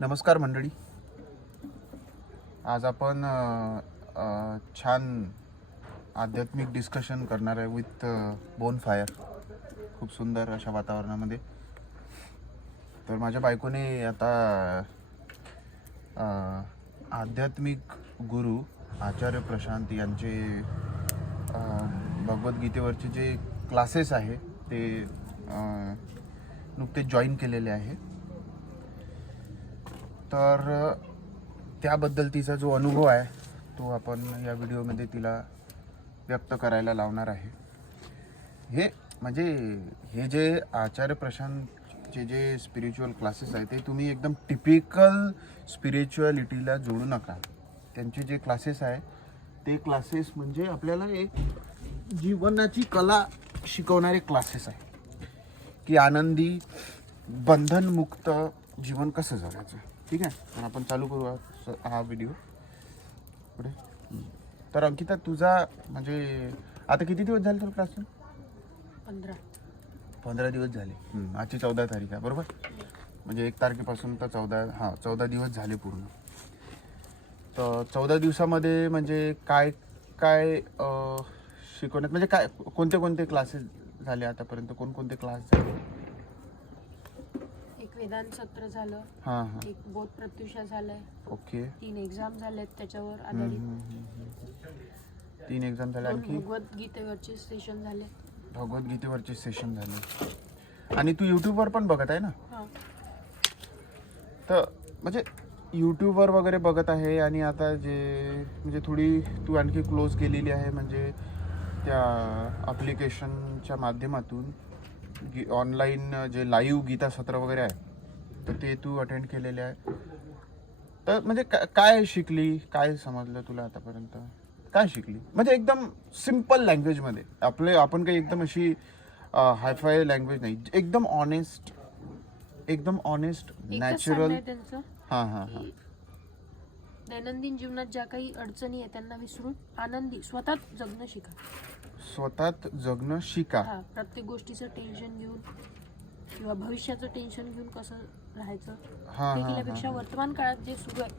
नमस्कार मंडळी. आज आपण छान आध्यात्मिक डिस्कशन करणार आहे विथ बोन फायर. खूप सुंदर अशा वातावरणामध्ये. तर माझ्या बायकोने आता आध्यात्मिक गुरु आचार्य प्रशांत यांचे भगवद्गीतेवरचे जे क्लासेस आहे ते नुकतेच जॉईन केलेले आहे. तर त्याबद्दल तिचा जो अनुभव आहे तो आपण या व्हिडिओमध्ये तिला व्यक्त करायला लावणार आहे. हे जे आचार्य प्रशांतचे जे स्पिरिच्युअल क्लासेस आहे ते तुम्ही एकदम टिपिकल स्पिरिच्युअलिटीला जोडू नका. त्यांचे जे क्लासेस आहे ते क्लासेस म्हणजे आपल्याला एक जीवनाची कला शिकवणारे क्लासेस आहे की आनंदी बंधनमुक्त जीवन कसं जगायचं. ठीक आहे, तर आपण चालू करू हा व्हिडिओ पुढे. तर अंकिता, तुझा म्हणजे आता किती दिवस झाले तुला क्लास? 15 दिवस झाले. आजची 14 तारीख आहे बरोबर. म्हणजे 1 तारखेपासून तर 14 दिवस झाले पूर्ण. तर 14 दिवसामध्ये म्हणजे काय काय शिकवण्यात म्हणजे काय कोणते क्लासेस झाले आतापर्यंत? कोणकोणते क्लास झाले? एक वेदांत सत्र झालं, एक बोध प्रत्युषा झालंय. ओके. 3 एक्झाम झालेत त्याच्यावर आधारित. 3 एक्झाम झाले. आणखी भगवद्गीतेवरचे सेशन झाले. भगवद्गीतेवरचे सेशन झाले. आणि तू यूट्यूबवर पण बघत आहे ना? तर म्हणजे यूट्यूबवर वगैरे बघत आहे आणि आता जे म्हणजे थोडी तू आणखी क्लोज केलेली आहे म्हणजे त्या ॲप्लिकेशनच्या माध्यमातून ऑनलाईन जे लाईव्ह गीता सत्र वगैरे आहे तर ते तू अटेंड केलेले आहे. तर म्हणजे काय शिकली, काय समजलं तुला आतापर्यंत? काय शिकली म्हणजे एकदम सिम्पल लँग्वेजमध्ये. आपण काही एकदम अशी हायफाय लँग्वेज नाही, एकदम ऑनेस्ट नॅचरल. दैनंदिन जीवनात ज्या काही अडचणी आहेत त्यांना विसरून आनंदी स्वतः जगणं शिका. प्रत्येक गोष्टीचं टेन्शन घेऊन किंवा भविष्याचं टेन्शन घेऊन कसं राहायचं ते केल्यापेक्षा वर्तमान काळात जे सुरू आहे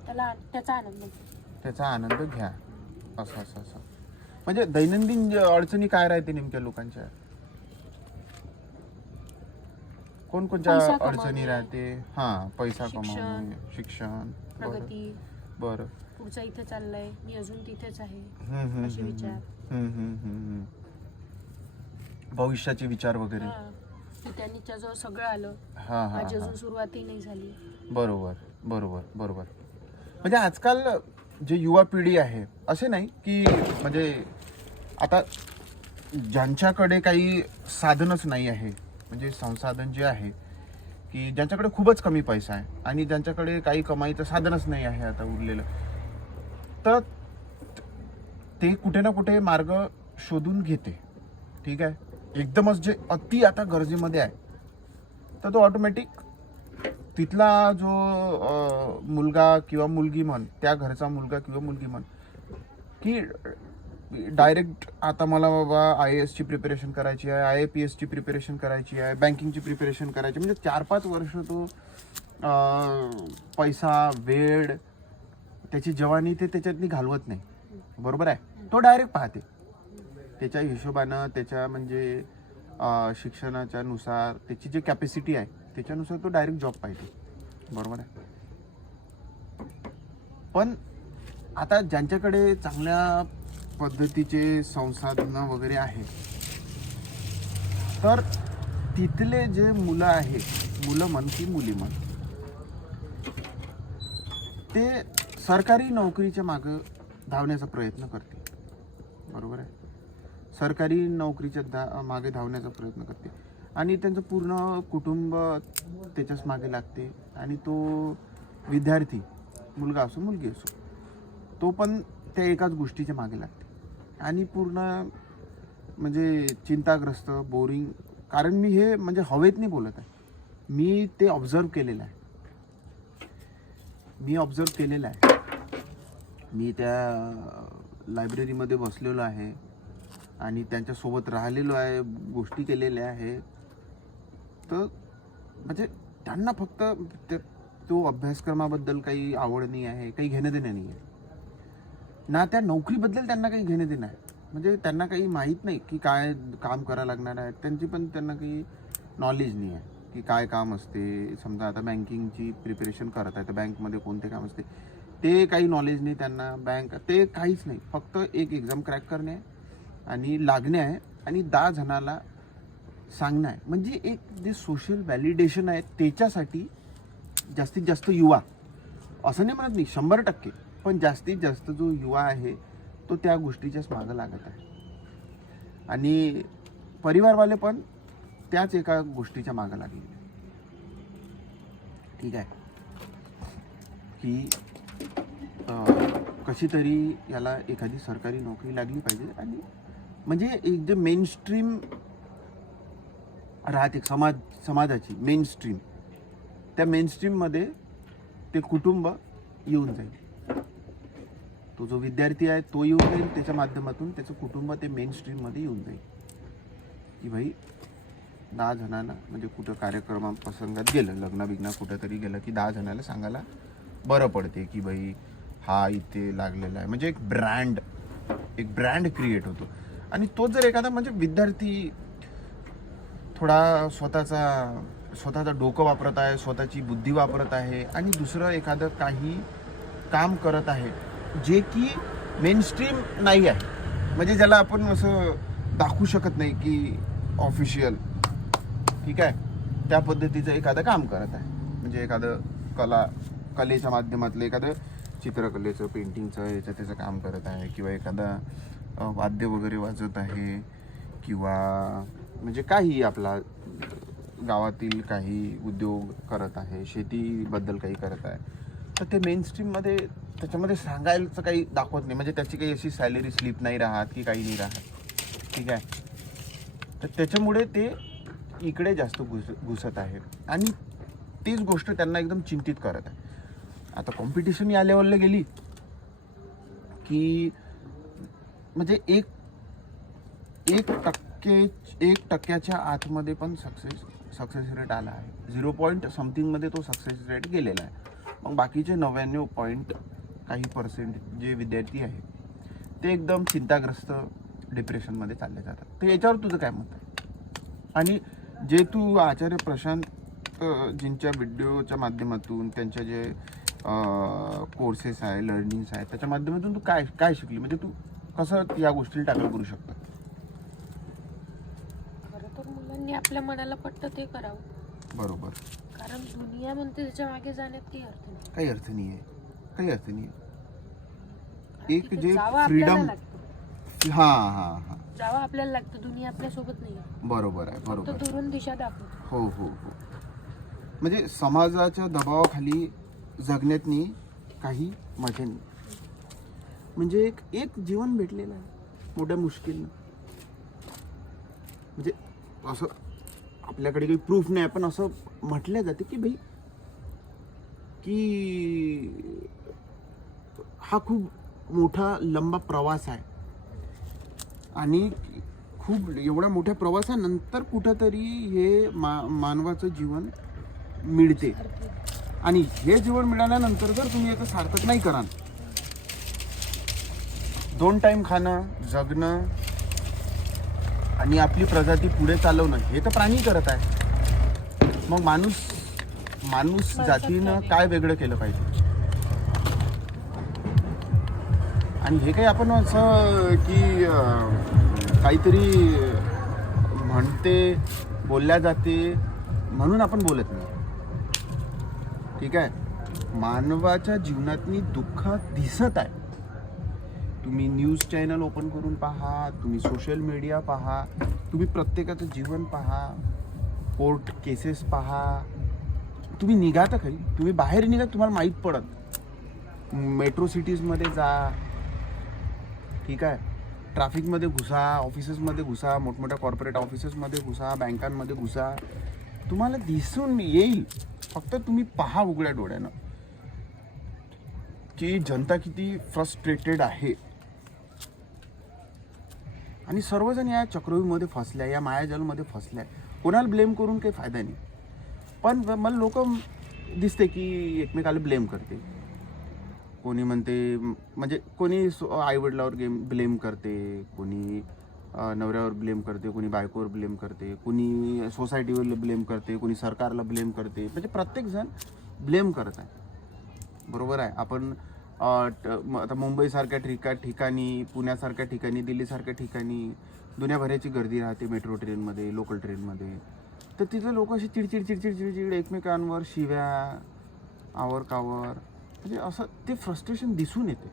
त्याचा आनंद घ्या. असं म्हणजे दैनंदिन अडचणी काय राहते नेमक्या लोकांच्या? कोणकोणत्या अडचणी राहते? पैसा कमवणे, शिक्षण, प्रगती, बरं पुढचा इथे चाललाय, मी अजून तिथेच आहे, असे विचार. भविष्याचे विचार वगैरे. त्यांनी त्याजवळ सगळं आलं, माझी अजून सुरुवातही नाही झाली. बरोबर. म्हणजे आजकाल जे युवा पिढी आहे असे नाही की म्हणजे आता ज्यांच्याकडे काही साधनच नाही आहे, म्हणजे संसाधन जे आहे की ज्यांच्याकडे खूपच कमी पैसा आहे आणि ज्यांच्याकडे काही कमाईचं साधनच नाही आहे आता उरलेलं, तर ते कुठे ना कुठे मार्ग शोधून घेते. ठीक आहे, एकदमच जे अति आता गरजेमध्ये आहे तर तो ऑटोमॅटिक तिथला जो मुलगा किंवा मुलगी म्हण, त्या घरचा मुलगा किंवा मुलगी म्हण की डायरेक्ट आता मला बाबा IAS ची प्रिपरेशन करायची आहे, IAPS ची प्रिपरेशन करायची आहे, बँकिंगची प्रिपरेशन करायची, म्हणजे 4-5 वर्ष तो पैसा, वेळ, त्याची जवानी ते त्याच्यातनी घालवत नाही. बरोबर आहे. तो डायरेक्ट पाहते त्याच्या हिशोबानं, त्याच्या म्हणजे शिक्षणाच्या नुसार, त्याची जी कॅपॅसिटी आहे त्याच्यानुसार तो डायरेक्ट जॉब पाहिजे. बरोबर आहे. पण आता ज्यांच्याकडे चांगल्या पद्धतीचे संसाधनं वगैरे आहे तर तिथले जे मुलं आहेत, मुलं म्हण की मुली म्हण, ते सरकारी नोकरीच्या मागं धावण्याचा प्रयत्न करते. बरोबर आहे. सरकारी नोकरीच्या मागे धावण्याचा प्रयत्न करते आणि त्यांचं पूर्ण कुटुंब त्याच्याच मागे लागते. आणि तो विद्यार्थी, मुलगा असो मुलगी असो, तो पण त्या एकाच गोष्टीच्या मागे लागते आणि पूर्ण म्हणजे चिंताग्रस्त, बोरिंग. कारण मी हे म्हणजे हवेत नाही बोलत आहे, मी ते ऑब्झर्व केलेलं आहे. मी त्या लायब्ररीमध्ये बसलेलो आहे आणि त्यांच्यासोबत राहिलेलो आहे, गोष्टी केलेल्या आहे. तर म्हणजे त्यांना फक्त तो अभ्यासक्रमाबद्दल काही आवड नाही आहे, काही घेणं देणं नाही आहे ना, त्या नोकरीबद्दल त्यांना काही घेणं देणं आहे. म्हणजे त्यांना काही माहीत नाही की काय काम करायला लागणार आहे, त्यांची पण त्यांना काही नॉलेज नाही आहे की काय काम असते. समजा आता बँकिंगची प्रिपरेशन करत आहे तर बँकमध्ये कोणते काम असते ते काही नॉलेज नाही त्यांना, बँक ते काहीच नाही. फक्त एक एक्झाम क्रॅक करणे आहे आणि लागणे आहे आणि 10 जणाला सांगणं आहे. म्हणजे एक जे सोशल व्हॅलिडेशन आहे त्याच्यासाठी जास्तीत जास्त युवा, असं नाही म्हणत नाही 100%, पण जास्तीत जास्त जो युवा आहे तो त्या गोष्टीच्याच मागं लागत आहे. आणि परिवारवाले पण त्याच एका गोष्टीच्या मागं लागलेले. ठीक आहे की कशी तरी याला एखादी सरकारी नोकरी लागली पाहिजे. आणि म्हणजे एक जे मेन स्ट्रीम राहते समाजाची मेन स्ट्रीम, त्या मेन स्ट्रीममध्ये ते कुटुंब येऊन जाईल. तो जो विद्यार्थी आहे तो येऊन जाईल, त्याच्या माध्यमातून त्याचं कुटुंब ते मेन स्ट्रीममध्ये येऊन जाईल की भाई 10 जणांना म्हणजे कुठं कार्यक्रम प्रसंगात गेलं, लग्न बिग्न कुठं तरी गेलं की 10 जणांना सांगायला बरं पडते की भाई हा इथे लागलेला आहे. म्हणजे एक ब्रँड क्रिएट होतो. आणि तो जर एखादा म्हणजे विद्यार्थी थोडा स्वतःचा डोकं वापरत आहे, स्वतःची बुद्धी वापरत आहे आणि दुसरं एखादं काही काम करत आहे जे की मेनस्ट्रीम नाही आहे, म्हणजे ज्याला आपण असं दाखवू शकत नाही की ऑफिशियल, ठीक आहे, त्या पद्धतीचं एखादं काम करत आहे. म्हणजे एखादं कलेच्या माध्यमातलं एखादं चित्रकलेचं, पेंटिंगचं याचं त्याचं काम करत आहे, किंवा एखादा वाद्य वगैरे वाजवत आहे, किंवा म्हणजे काही आपला गावातील काही उद्योग करत आहे, शेतीबद्दल काही करत आहे, तर ते मेनस्ट्रीममध्ये त्याच्यामध्ये सांगायचं काही दाखवत नाही. म्हणजे त्याची काही अशी सॅलरी स्लिप नाही राहत की काही नाही राहत. ठीक आहे, तर त्याच्यामुळे ते इकडे जास्त घुसत आहे आणि तीच गोष्ट त्यांना एकदम चिंतित करत आहे. आता कॉम्पिटिशन या लेवलला गेली की म्हणजे 1% आतमध्ये पण सक्सेस रेट आला आहे. 0. something मध्ये तो सक्सेस रेट गेलेला आहे. मग बाकीचे 99% जे विद्यार्थी आहेत ते एकदम चिंताग्रस्त डिप्रेशनमध्ये चालले जातात. तर याच्यावर तुझं काय मत आहे? आणि जे तू आचार्य प्रशांत जींच्या व्हिडिओच्या माध्यमातून त्यांच्या जे कोर्सेस आहे, लर्निंग्स आहे, त्याच्या माध्यमातून तू काय शिकली? म्हणजे तू कसं या गोष्टीला टॅकल करू शकतो? खरं तर मुलांनी आपल्या मनाला पटतं ते करावं. बरोबर. कारण दुनिया म्हणते त्याच्या मागे जाण्यात काही अर्थ नाही. काही अर्थ नाही. एक जे फ्रीडम, हा जावा आपल्याला लागतं, दुनिया आपल्या सोबत नाही. बरोबर आहे, बरोबर. दुरून दिशा दाखवतो. हो. म्हणजे समाजाच्या दबावाखाली जगण्यातनी काही मजा नाही. म्हणजे एक जीवन भेटलेलं आहे मोठ्या मुश्किलनं. म्हणजे असं आपल्याकडे काही प्रूफ नाही, पण असं म्हटलं जाते की भाई की हा खूप मोठा लंबा प्रवास आहे आणि खूप एवढ्या मोठ्या प्रवासानंतर कुठंतरी हे मानवाचं जीवन मिळते. आणि हे जीवन मिळाल्यानंतर जर तुम्ही याचं सार्थक नाही कराल, 2 टाइम खाणं, जगणं आणि आपली प्रजाती पुढे चालवणं हे तर प्राणी करत आहे. मग माणूस जातीनं काय वेगळं केलं पाहिजे? आणि हे काही आपण असं की काहीतरी म्हणते, बोलल्या जाते म्हणून आपण बोलत नाही. ठीक आहे, मानवाच्या जीवनातनी दुःख दिसत आहे. तुम्ही न्यूज चॅनल ओपन करून पहा, तुम्ही सोशल मीडिया पहा, तुम्ही प्रत्येकाचं जीवन पहा, कोर्ट केसेस पहा. तुम्ही निघा तर खरी, तुम्ही बाहेर निघा, तुम्हाला माहीत पडत. मेट्रो सिटीजमध्ये जा, ठीक आहे, ट्रॅफिकमध्ये घुसा, ऑफिसेसमध्ये घुसा, मोठमोठ्या कॉर्पोरेट ऑफिसेसमध्ये घुसा, बँकांमध्ये घुसा, तुम्हाला दिसून येईल. फक्त तुम्ही पहा उघड्या डोळ्यानं की जनता किती फ्रस्ट्रेटेड आहे. आणि सर्वजण या चक्रव्यूहमध्ये फसल्या, या मायाजालमध्ये फसल्या. कोणाला ब्लेम करून काही फायदा नाही. पण मला लोक दिसते की एकमेकाला ब्लेम करते. कोणी म्हणते म्हणजे कोणी आईवडिलावर ब्लेम करते, कोणी नवऱ्यावर ब्लेम करते, कोणी बायकोवर ब्लेम करते, कोणी सोसायटीवर ब्लेम करते, कोणी सरकारला ब्लेम करते. म्हणजे प्रत्येकजण ब्लेम करत आहे. बरोबर आहे. आपण आता मुंबईसारख्या ठिकाणी, पुण्यासारख्या ठिकाणी, दिल्लीसारख्या ठिकाणी दुनियाभराची गर्दी राहते मेट्रो ट्रेनमध्ये, लोकल ट्रेनमध्ये. तर तिथं लोक अशी चिडचिड एकमेकांवर शिव्या आवर कावर, म्हणजे असं ते फ्रस्ट्रेशन दिसून येते.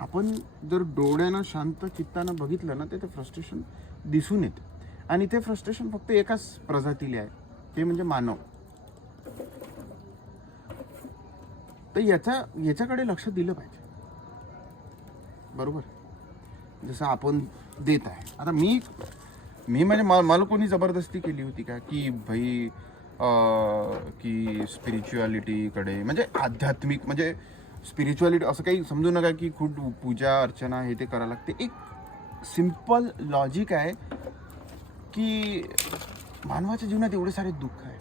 आपण जर डोळ्यानं शांत चित्तानं बघितलं ना, ते फ्रस्ट्रेशन दिसून येते. आणि ते फ्रस्ट्रेशन फक्त एकाच प्रजातीले आहे, ते म्हणजे मानव. तर याच्याकडे लक्ष दिलं पाहिजे. बरोबर. जसं आपण देत आहे. आता मी म्हणजे मला कोणी जबरदस्ती केली होती का की भाई की स्पिरिच्युअलिटीकडे, म्हणजे आध्यात्मिक, म्हणजे स्पिरिच्युअलिटी असं काही समजू नका की खूप पूजा अर्चना हे ते करायला लागते. एक सिम्पल लॉजिक आहे की मानवाच्या जीवनात एवढे सारे दुःख आहे,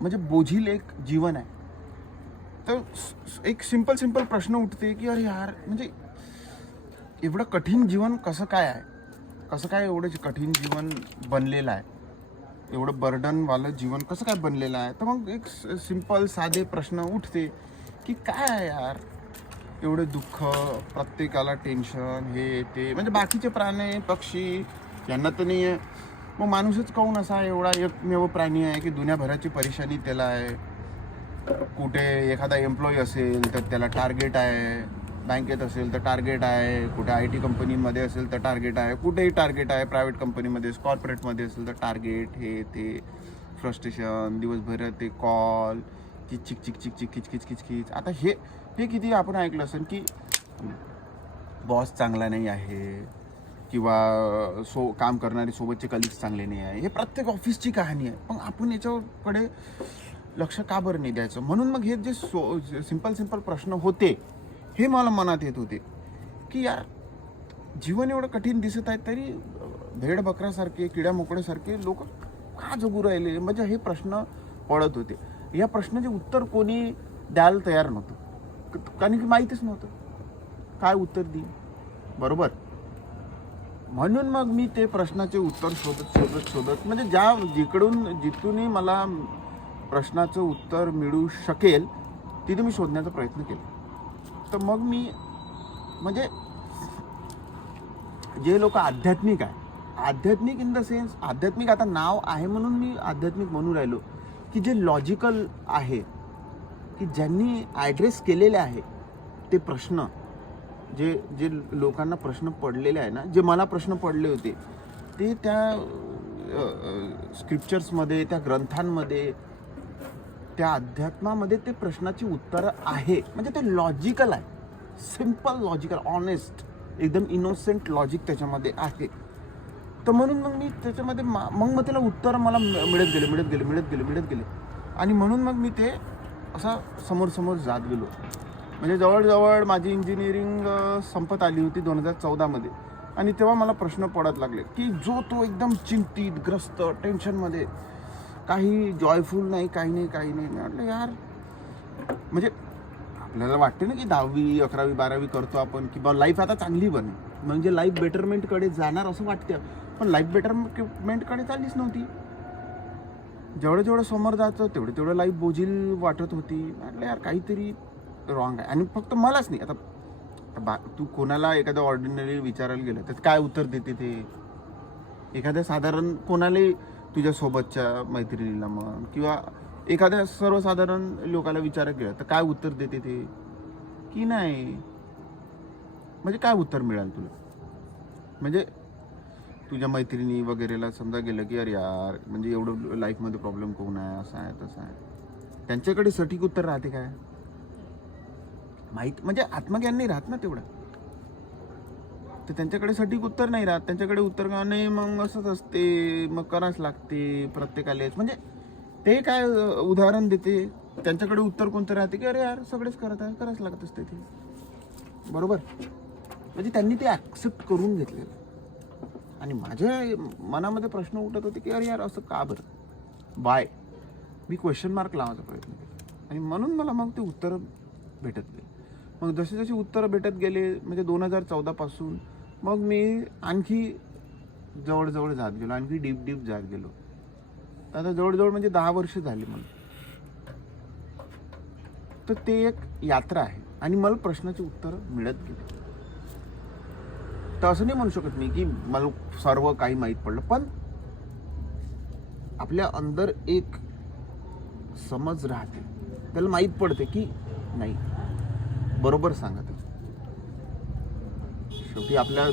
म्हणजे बोझील एक जीवन आहे. तर एक सिंपल प्रश्न उठते की अरे यार, म्हणजे एवढं कठीण जीवन कसं काय आहे, कसं काय एवढं कठीण जीवन बनलेलं आहे, एवढं बर्डनवालं जीवन कसं काय बनलेलं आहे. तर मग एक सिंपल साधे प्रश्न उठते की काय आहे यार एवढे दुःख, प्रत्येकाला टेन्शन हे ते. म्हणजे बाकीचे प्राणी पक्षी यांना तर नाही आहे, मग माणूसच काहून असा एवढा एकमेव प्राणी आहे की दुनियाभराची परेशानी त्याला आहे. कुठे एखादा एम्प्लॉई असेल तर त्याला टार्गेट आहे, बँकेत असेल तर टार्गेट आहे, कुठे IT कंपनीमध्ये असेल तर टार्गेट आहे, कुठेही टार्गेट आहे, प्रायव्हेट कंपनीमध्ये कॉर्पोरेटमध्ये असेल तर टार्गेट हे ते. फ्रस्ट्रेशन दिवसभर, ते कॉल चिक. आता हे किती आपण ऐकलं असेल की बॉस चांगला नाही आहे किंवा काम करणारे सोबतचे कलिग्स चांगले नाही आहे. हे प्रत्येक ऑफिसची कहाणी आहे. पण आपण याच्याकडे लक्ष का बरं नाही द्यायचं. म्हणून मग हे जे सिंपल प्रश्न होते हे मला मनात येत होते की यार जीवन एवढं कठीण दिसत आहे तरी भेड बकऱ्यासारखे, किड्या मोकड्यासारखे लोक का जगू राहिले. म्हणजे हे प्रश्न पडत होते. या प्रश्नाचे उत्तर कोणी द्यायला तयार नव्हतं, कारण की माहितीच नव्हतं काय उत्तर देईल. बरोबर. म्हणून मग मी ते प्रश्नाचे उत्तर शोधत म्हणजे जिथूनही मला प्रश्नाचं उत्तर मिळू शकेल तिथे मी शोधण्याचा प्रयत्न केला. तर मग मी म्हणजे जे लोक आध्यात्मिक आहे, आध्यात्मिक इन द सेन्स, आध्यात्मिक आता नाव आहे म्हणून मी आध्यात्मिक म्हणून राहिलो, की जे लॉजिकल आहे, की ज्यांनी ॲड्रेस केलेले आहे ते प्रश्न, जे लोकांना प्रश्न पडलेले आहे ना, जे मला प्रश्न पडले होते ते त्या स्क्रिप्चर्समध्ये, त्या ग्रंथांमध्ये, त्या अध्यात्मामध्ये ते प्रश्नाची उत्तरं आहे. म्हणजे ते लॉजिकल आहे, सिम्पल लॉजिकल, ऑनेस्ट, एकदम इनोसेंट लॉजिक त्याच्यामध्ये आहे. तर म्हणून मग मी त्याच्यामध्ये मग त्याला उत्तर मला मिळत गेले. आणि म्हणून मग मी ते असा समोर जात गेलो. म्हणजे जवळजवळ माझी इंजिनिअरिंग संपत आली होती 2014मध्ये. आणि तेव्हा मला प्रश्न पडत लागले की तो एकदम चिंतित, ग्रस्त, टेन्शनमध्ये, काही जॉयफुल नाही, काही नाही. मी म्हटलं यार, म्हणजे आपल्याला वाटते ना की 10वी 11वी 12वी करतो आपण की बा लाईफ आता चांगली बने, म्हणजे लाईफ बेटरमेंटकडे जाणार असं वाटतं. पण लाईफ बेटरमेंटकडे चाललीच नव्हती. जेवढं समोर जायचं तेवढं लाईफ बोझील वाटत होती. म्हटलं यार काहीतरी रॉंग आहे. आणि फक्त मलाच नाही, आता तू कोणाला एखादं ऑर्डिनरी विचारायला गेलं तर काय उत्तर देते ते. एखाद्या साधारण कोणालाही, तुझ्यासोबतच्या मैत्रिणीला म्हण किंवा एखाद्या सर्वसाधारण लोकाला विचारायला गेलं तर काय उत्तर देते ते की नाही. म्हणजे काय उत्तर मिळालं तुला. म्हणजे तुझ्या मैत्रिणी वगैरेला समजा गेलं की अरे यार, म्हणजे एवढं लाईफमध्ये प्रॉब्लेम कोण आहे, असं आहे तसं आहे, त्यांच्याकडे सटीक उत्तर राहते काय माहीत. म्हणजे आत्मज्ञान नाही राहत ना तेवढं, तर त्यांच्याकडे सटीक उत्तर नाही राहत. त्यांच्याकडे उत्तर का नाही, मग असंच असते, मग करावंच लागते प्रत्येकालेच. म्हणजे ते काय उदाहरण देते, त्यांच्याकडे उत्तर कोणतं राहते की अरे यार सगळेच करावंच लागत असते ते. बरोबर. म्हणजे त्यांनी ते ॲक्सेप्ट करून घेतलेलं. आणि माझ्या मनामध्ये प्रश्न उठत होते की अरे यार असं का बरं, बाय. मी क्वेश्चन मार्क लावायचा प्रयत्न केला आणि म्हणून मला मग ते उत्तरं भेटत गेले. मग जशी जशी उत्तरं भेटत गेले म्हणजे 2014 पासून मग मी आणखी जवळजवळ जात गेलो, आणखी डीप जात गेलो. आता जवळजवळ म्हणजे 10 वर्ष झाली मला. तर ते एक यात्रा आहे आणि मला प्रश्नाची उत्तरं मिळत गेली. तर असं नाही म्हणू शकत मी की मला सर्व काही माहीत पडलं, पण आपल्या अंदर एक समज राहते, त्याला माहीत पडते की नाही बरोबर सांगत आहे. शेवटी आपल्या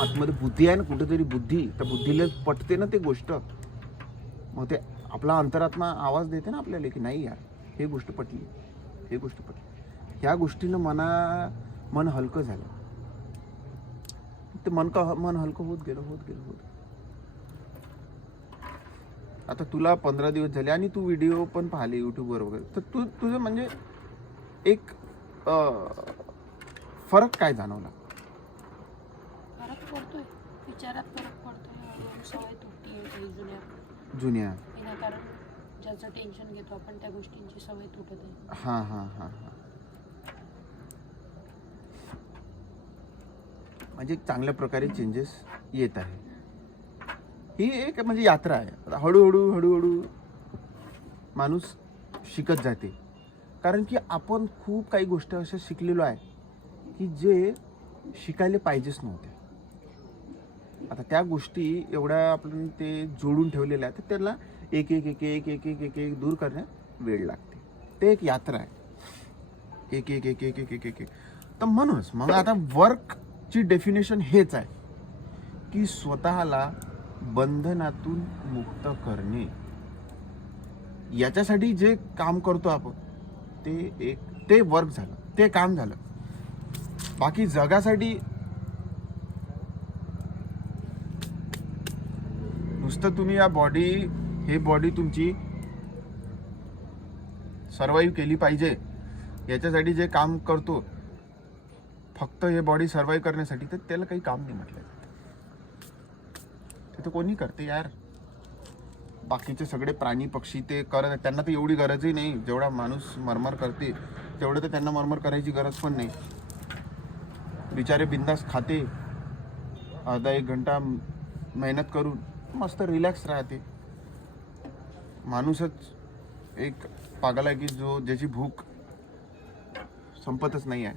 आतमध्ये बुद्धी आहे ना, कुठेतरी बुद्धी, त्या बुद्धीला पटते ना ते गोष्ट. मग ते आपला अंतरात्मा आवाज देते ना आपल्याला की नाही यार हे गोष्ट पटली, हे गोष्ट पटली. ह्या गोष्टीनं मन हलकं झालं. ते मन हलकं होत गेलं. आता तुला 15 दिवस झाले आणि तू व्हिडिओ पण पाहिले यूट्यूबवर वगैरे, तर तुझं म्हणजे एक फरक काय जाणवला? फरक पडतोय, विचारात फरक पडतोय, सवय तुटतीये काही जुन्या कारण ज्याचं टेन्शन घेतो आपण त्या गोष्टींची सवय तुटत आहे. हा. म्हणजे चांगल्या प्रकारे चेंजेस येत आहे. ही एक म्हणजे यात्रा आहे. हळूहळू माणूस शिकत जाते, कारण की आपण खूप काही गोष्टी अशा शिकलेलो आहे की जे शिकायला पाहिजेच नव्हते. आता त्या गोष्टी एवढ्या आपण ते जोडून ठेवलेल्या आहेत, तर त्याला एक दूर करण्यात वेळ लागते. ते एक यात्रा आहे, एक. तर म्हणूनच मग आता वर्कची डेफिनेशन हेच आहे की स्वतःला बंधनातून मुक्त करणे. याच्यासाठी जे काम करतो आपण ते वर्क झालं, ते काम झालं. बाकी जगासाठी नुसतं तुम्ही हे बॉडी तुमची सर्वाइव्ह केली पाहिजे याच्यासाठी जे काम करतो, फक्त हे बॉडी सर्वाइव्ह करण्यासाठी, तर त्याला काही काम नाही म्हटलं. ते तर कोणी करते यार. बाकीचे सगळे प्राणी पक्षी ते करत, त्यांना तर एवढी गरजही नाही. जेवढा माणूस मरमर करते तेवढं तर त्यांना मरमर करायची गरज पण नाही. बिचारे बिंदास खाते, अर्धा 1 घंटा मेहनत करून मस्त रिलॅक्स राहते. माणूसच एक पागल आहे की ज्याची भूक संपतच नाही आहे.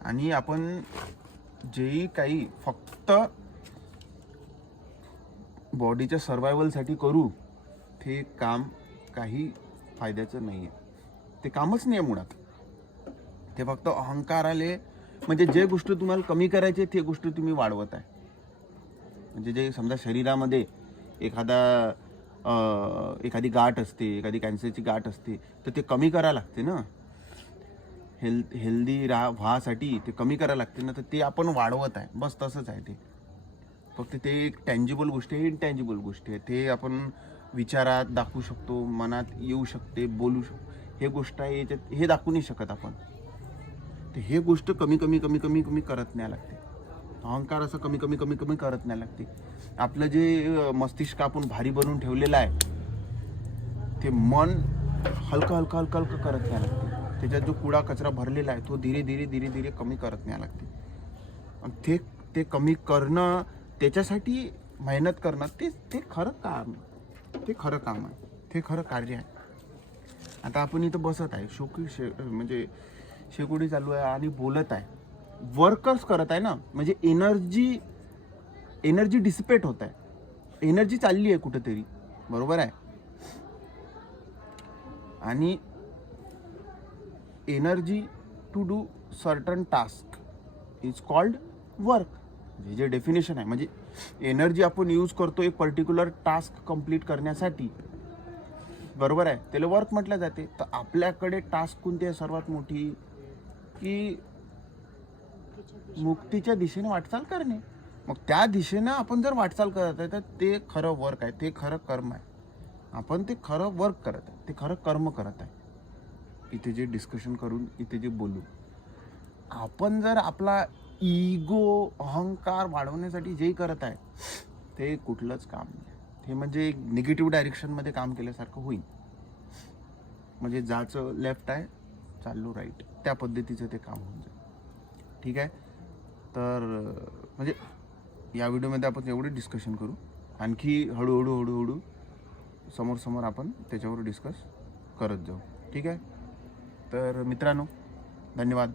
आणि आपण जेही काही फक्त बॉडीच्या सर्वायवलसाठी करू, ते काम काही फायद्याचं नाही आहे. ते कामच नाही आहे मुळात. ते फक्त अहंकाराले, म्हणजे जे गोष्ट तुम्हाला कमी करायची ते गोष्ट तुम्ही वाढवत आहे. म्हणजे जे समजा शरीरामध्ये एखादी गाठ असते, एखादी कॅन्सरची गाठ असते, तर ते कमी करायला लागते ना. हेल्दी व्हासाठी ते कमी करायला लागते ना, तर ते आपण वाढवत आहे. बस तसंच आहे ते. फक्त ते एक टँजिबल गोष्टी आहे, इनटँजिबल गोष्टी आहे. ते आपण विचारात दाखवू शकतो, मनात येऊ शकते, बोलू शकतो. हे गोष्ट आहे, याच्यात हे दाखवू नाही शकत आपण. तर हे गोष्ट कमी करत न्यायला लागते. अहंकार असं कमी करत न्यायला लागते. आपलं जे मस्तिष्क आपण भारी बनवून ठेवलेलं आहे, ते मन हलकं करत न्यायला लागते. त्याच्यात जो कुडा कचरा भरलेला आहे तो धीरे कमी करत न्यायला लागते. आणि ते कमी करणं, त्याच्यासाठी मेहनत करणं, ते खरं काम आहे. ते खरं कार्य आहे. आता आपण इथं बसत आहे, म्हणजे शेकोटी चालू आहे आणि बोलत आहे, वर्कर्स करत आहे ना. म्हणजे एनर्जी डिसिपेट होत आहे, एनर्जी चालली आहे कुठेतरी, बरोबर आहे. आणि energy to do certain task is called work. जे डेफिनेशन आहे, म्हणजे एनर्जी आपण यूज करतो एक पर्टिक्युलर टास्क कंप्लीट करण्यासाठी, बरोबर आहे, त्याला वर्क म्हटलं जाते. तर आपल्याकडे टास्क कोणती आहे सर्वात मोठी, की मुक्तीच्या दिशेने वाटचाल करणे. मग त्या दिशेनं आपण जर वाटचाल करत आहे, तर ते खरं वर्क आहे, ते खरं कर्म आहे. आपण ते खरं वर्क करत आहे, ते खरं कर्म करत आहे. इथे जे डिस्कशन करून, इथे जे बोलू, आपण जर आपला इगो, अहंकार वाढवण्यासाठी जे करत आहे, ते कुठलंच काम नाही. हे म्हणजे एक निगेटिव्ह डायरेक्शनमध्ये काम केल्यासारखं होईल. म्हणजे जायचं लेफ्ट आहे, चाललो राईट, त्या पद्धतीचं ते काम होऊन जाईल. ठीक आहे. तर म्हणजे या व्हिडिओमध्ये आपण एवढे डिस्कशन करू. आणखी हळूहळू समोर आपण त्याच्यावर डिस्कस करत जाऊ. ठीक आहे. तर मित्रांनो, धन्यवाद.